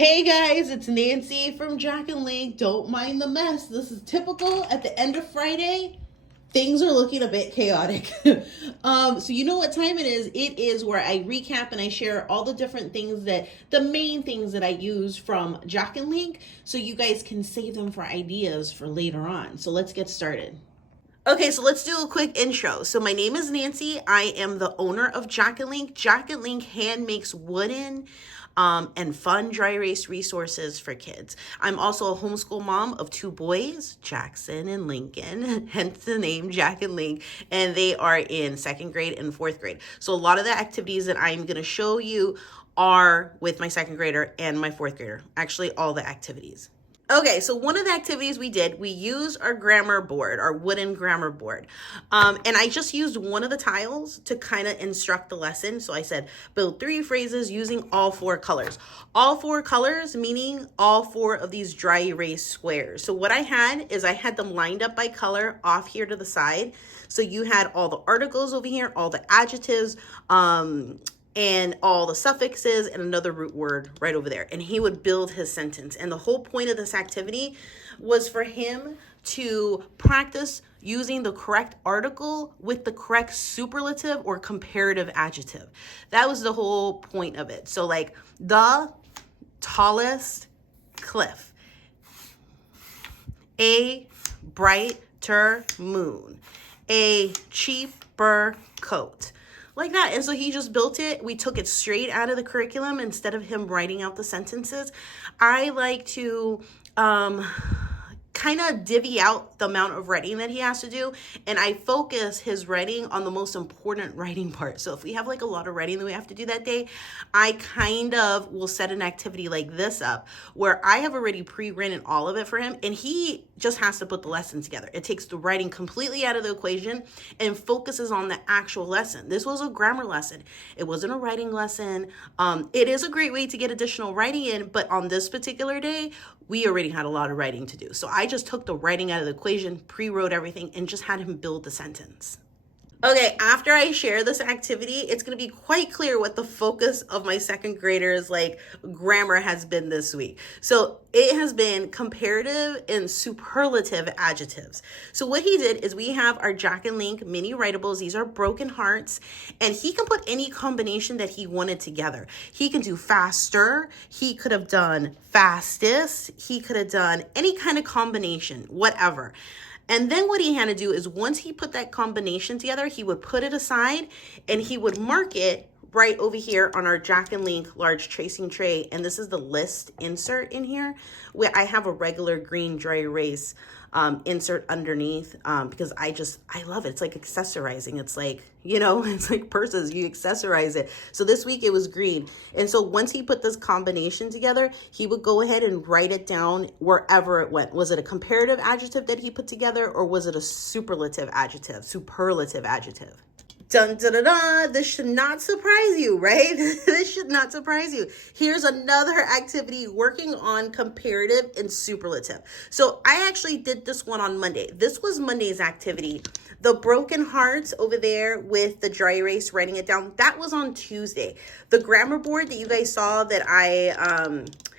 Hey guys, it's Nancy from Jack and Link. Don't mind the mess. This is typical at the end of Friday. Things are looking a bit chaotic. So you know what time it is? It is where I recap and I share all the different things the main things that I use from Jack and Link, so you guys can save them for ideas for later on. So let's get started. Okay, so let's do a quick intro. So my name is Nancy. I am the owner of Jack and Link. Jack and Link hand makes wooden and fun dry erase resources for kids. I'm also a homeschool mom of two boys, Jackson and Lincoln, hence the name Jack and Link, and they are in second grade and fourth grade. So a lot of the activities that I'm going to show you are with my second grader and my fourth grader. Actually, all the activities. Okay, so one of the activities we did, we used our grammar board, our wooden grammar board. And I just used one of the tiles to kind of instruct the lesson. So I said, build 3 phrases using all 4 colors. All 4 colors, meaning all 4 of these dry erase squares. So what I had is I had them lined up by color off here to the side. So you had all the articles over here, all the adjectives, and all the suffixes and another root word right over there. And he would build his sentence. And the whole point of this activity was for him to practice using the correct article with the correct superlative or comparative adjective. That was the whole point of it. So like the tallest cliff, a brighter moon, a cheaper coat, like that. And so he just built it. We took it straight out of the curriculum instead of him writing out the sentences. I like to kind of divvy out the amount of writing that he has to do, and I focus his writing on the most important writing part. So if we have like a lot of writing that we have to do that day, I kind of will set an activity like this up where I have already pre-written all of it for him, and he just has to put the lesson together. It takes the writing completely out of the equation and focuses on the actual lesson. This was a grammar lesson. It wasn't a writing lesson. It is a great way to get additional writing in, but on this particular day, we already had a lot of writing to do. So I just took the writing out of the equation, pre-wrote everything, and just had him build the sentence. Okay, after I share this activity, it's going to be quite clear what the focus of my second graders grammar has been this week. So it has been comparative and superlative adjectives. So what he did is we have our Jack and Link mini writables. These are broken hearts, and he can put any combination that he wanted together. He can do faster. He could have done fastest. He could have done any kind of combination, whatever. And then what he had to do is once he put that combination together, he would put it aside and he would mark it right over here on our Jack and Link large tracing tray. And this is the list insert in here where I have a regular green dry erase insert underneath because I love it. It's like accessorizing. It's like, it's like purses, you accessorize it. So this week it was green. And so once he put this combination together, he would go ahead and write it down wherever it went. Was it a comparative adjective that he put together, or was it a superlative adjective? Dun, dun, dun, dun. This should not surprise you, right? This should not surprise you. Here's another activity working on comparative and superlative. So I actually did this one on Monday. This was Monday's activity. The broken hearts over there with the dry erase, writing it down, that was on Tuesday. The grammar board that you guys saw that I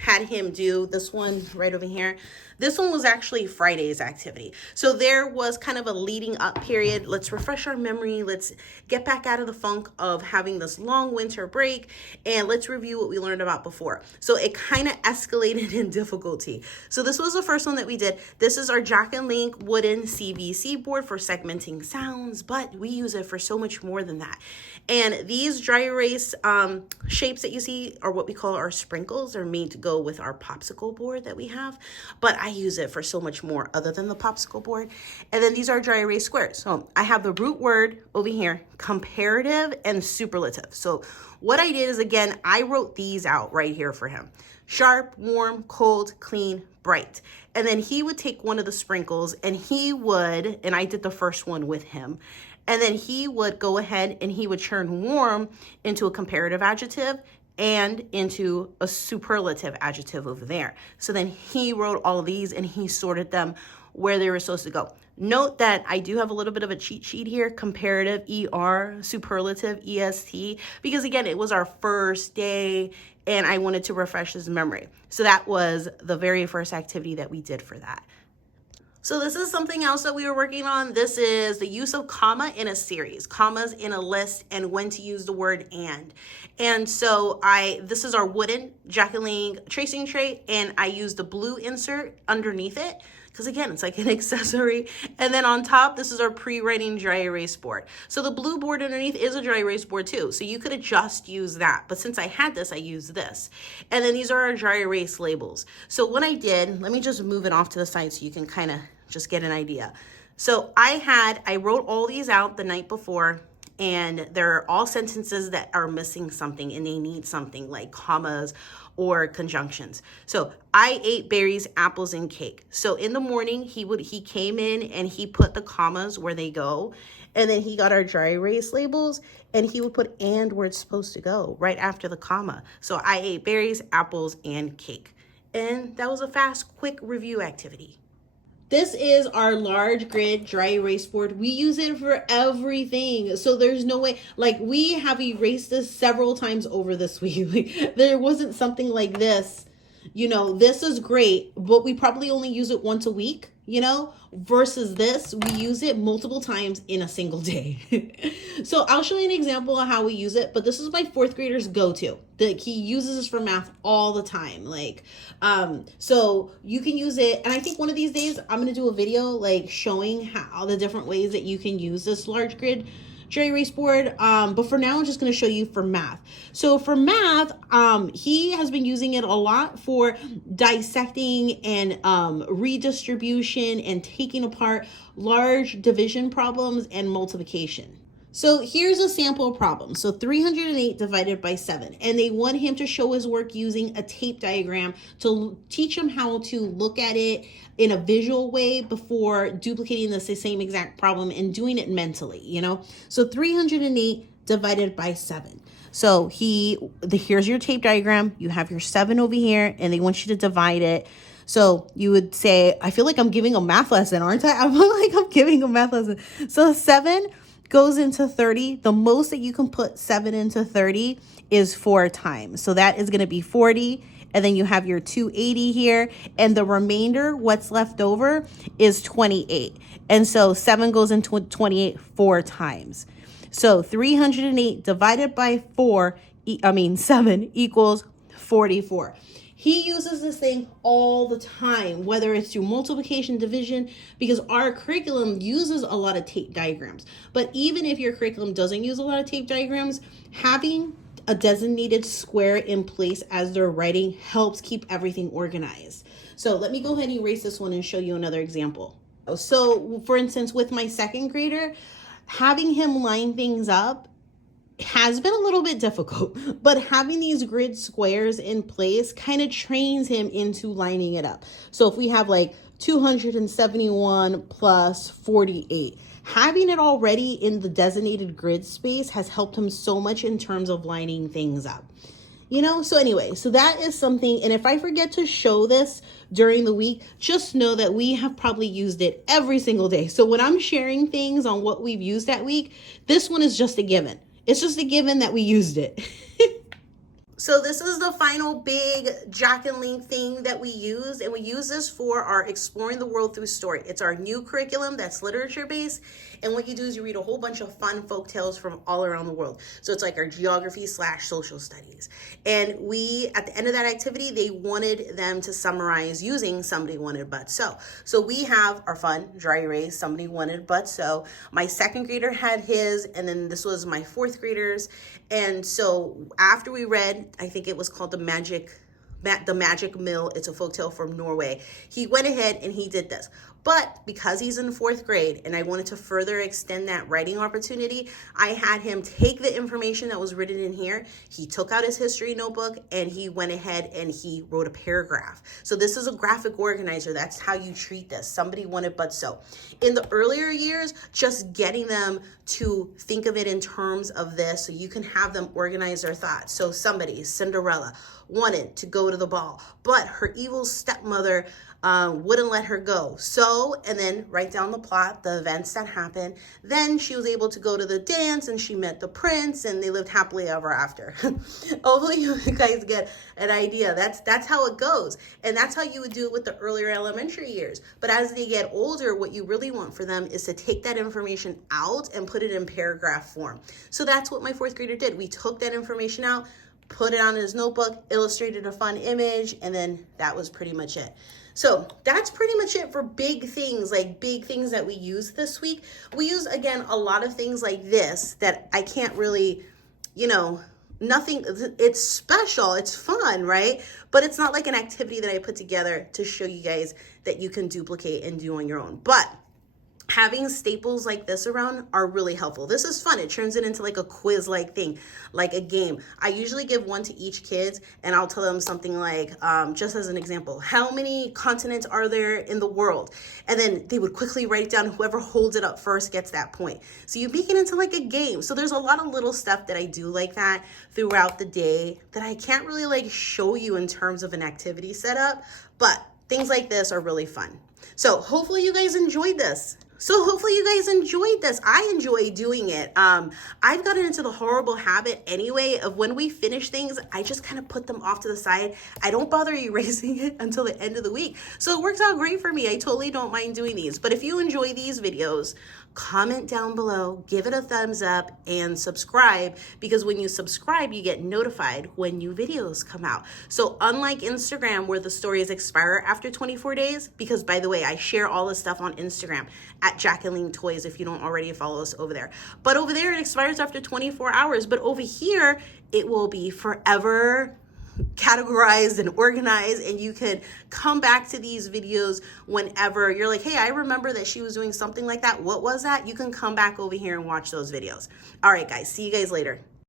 had him do, this one right over here, this one was actually Friday's activity. So there was kind of a leading up period. Let's refresh our memory. Let's get back out of the funk of having this long winter break, and let's review what we learned about before. So it kind of escalated in difficulty. So this was the first one that we did. This is our Jack and Link wooden CVC board for segmenting sounds, but we use it for so much more than that. And these dry erase shapes that you see are what we call our sprinkles. They're made to go with our popsicle board that we have, but I use it for so much more other than the popsicle board. And then these are dry erase squares. So I have the root word over here, comparative and superlative. So what I did is, again, I wrote these out right here for him. Sharp, warm, cold, clean, bright. And then he would take one of the sprinkles and and I did the first one with him. And then he would go ahead and he would turn warm into a comparative adjective and into a superlative adjective over there. So then he wrote all of these and he sorted them where they were supposed to go. Note that I do have a little bit of a cheat sheet here, comparative, ER, superlative, EST, because again, it was our first day and I wanted to refresh his memory. So that was the very first activity that we did for that. So this is something else that we were working on. This is the use of comma in a series, commas in a list, and when to use the word and. And so this is our wooden Jacqueline tracing tray, and I used the blue insert underneath it, because again, it's like an accessory. And then on top, this is our pre-writing dry erase board. So the blue board underneath is a dry erase board too. So you could have just used that. But since I had this, I used this. And then these are our dry erase labels. So what I did, let me just move it off to the side so you can kind of just get an idea. So I wrote all these out the night before, and they're all sentences that are missing something and they need something like commas or conjunctions. So I ate berries, apples, and cake. So in the morning, he came in and he put the commas where they go, and then he got our dry erase labels and he would put and where it's supposed to go right after the comma. So I ate berries, apples, and cake. And that was a fast, quick review activity. This is our large grid dry erase board. We use it for everything. So there's no way, like we have erased this several times over this week. Like, there wasn't something like this. You know, this is great, but we probably only use it once a week, you know, versus this, we use it multiple times in a single day. So I'll show you an example of how we use it, but this is my fourth grader's go-to. Like he uses this for math all the time. Like, so you can use it. And I think one of these days I'm going to do a video like showing how the different ways that you can use this large grid dry erase board. But for now, I'm just going to show you for math. So for math, he has been using it a lot for dissecting and redistribution and taking apart large division problems and multiplication. So here's a sample problem. So 308 divided by 7. And they want him to show his work using a tape diagram to teach him how to look at it in a visual way before duplicating the same exact problem and doing it mentally, you know? So 308 divided by 7. So here's your tape diagram. You have your 7 over here, and they want you to divide it. So you would say, I feel like I'm giving a math lesson, aren't I? I feel like I'm giving a math lesson. So 7 goes into 30. The most that you can put 7 into 30 is 4 times. So that is going to be 40. And then you have your 280 here. And the remainder, what's left over, is 28. And so 7 goes into 28 4 times. So 308 divided by 7 equals 44. He uses this thing all the time, whether it's through multiplication, division, because our curriculum uses a lot of tape diagrams. But even if your curriculum doesn't use a lot of tape diagrams, having a designated square in place as they're writing helps keep everything organized. So let me go ahead and erase this one and show you another example. So for instance, with my second grader, having him line things up has been a little bit difficult, but having these grid squares in place kind of trains him into lining it up. So if we have like 271 plus 48, having it already in the designated grid space has helped him so much in terms of lining things up. You know, so anyway, so that is something. And if I forget to show this during the week, just know that we have probably used it every single day. So when I'm sharing things on what we've used that week, this one is just a given. It's just a given that we used it. So this is the final big Jack and Link thing that we use, and we use this for our Exploring the World Through Story. It's our new curriculum that's literature-based, and what you do is you read a whole bunch of fun folk tales from all around the world. So it's like our geography/social studies. And we, at the end of that activity, they wanted them to summarize using Somebody Wanted But So. So we have our fun dry erase, Somebody Wanted But So. My second grader had his, and then this was my fourth graders. And so after we read, I think it was called The Magic The Magic Mill, It's a Folktale from Norway. He went ahead and he did this. But because he's in 4th grade and I wanted to further extend that writing opportunity, I had him take the information that was written in here. He took out his history notebook and he went ahead and he wrote a paragraph. So this is a graphic organizer. That's how you treat this. Somebody wanted but so. In the earlier years, just getting them to think of it in terms of this so you can have them organize their thoughts. So somebody, Cinderella, wanted to go to the ball, but her evil stepmother wouldn't let her go. So, and then write down the plot, the events that happened. Then she was able to go to the dance and she met the prince and they lived happily ever after. Hopefully you guys get an idea. That's how it goes. And that's how you would do it with the earlier elementary years. But as they get older, what you really want for them is to take that information out and put it in paragraph form. So that's what my 4th grader did. We took that information out, put it on his notebook, illustrated a fun image, and then that was pretty much it. So that's pretty much it for big things, like big things that we use this week. We use, again, a lot of things like this that I can't really, nothing, it's special, it's fun, right? But it's not like an activity that I put together to show you guys that you can duplicate and do on your own. But having staples like this around are really helpful. This is fun. It turns it into like a quiz-like thing, like a game. I usually give one to each kid and I'll tell them something like, just as an example, how many continents are there in the world? And then they would quickly write it down. Whoever holds it up first gets that point. So you make it into like a game. So there's a lot of little stuff that I do like that throughout the day that I can't really like show you in terms of an activity setup, but things like this are really fun. So hopefully you guys enjoyed this. I enjoy doing it. I've gotten into the horrible habit anyway of when we finish things, I just kind of put them off to the side. I don't bother erasing it until the end of the week. So it works out great for me. I totally don't mind doing these. But if you enjoy these videos, comment down below, give it a thumbs up, and subscribe, because when you subscribe, you get notified when new videos come out. So unlike Instagram, where the stories expire after 24 days, because by the way, I share all this stuff on Instagram at Jacqueline Toys if you don't already follow us over there. But over there, it expires after 24 hours. But over here, it will be forever categorized and organized, and you can come back to these videos whenever you're like, hey, I remember that she was doing something like that. What was that? You can come back over here and watch those videos. All right, guys, see you guys later.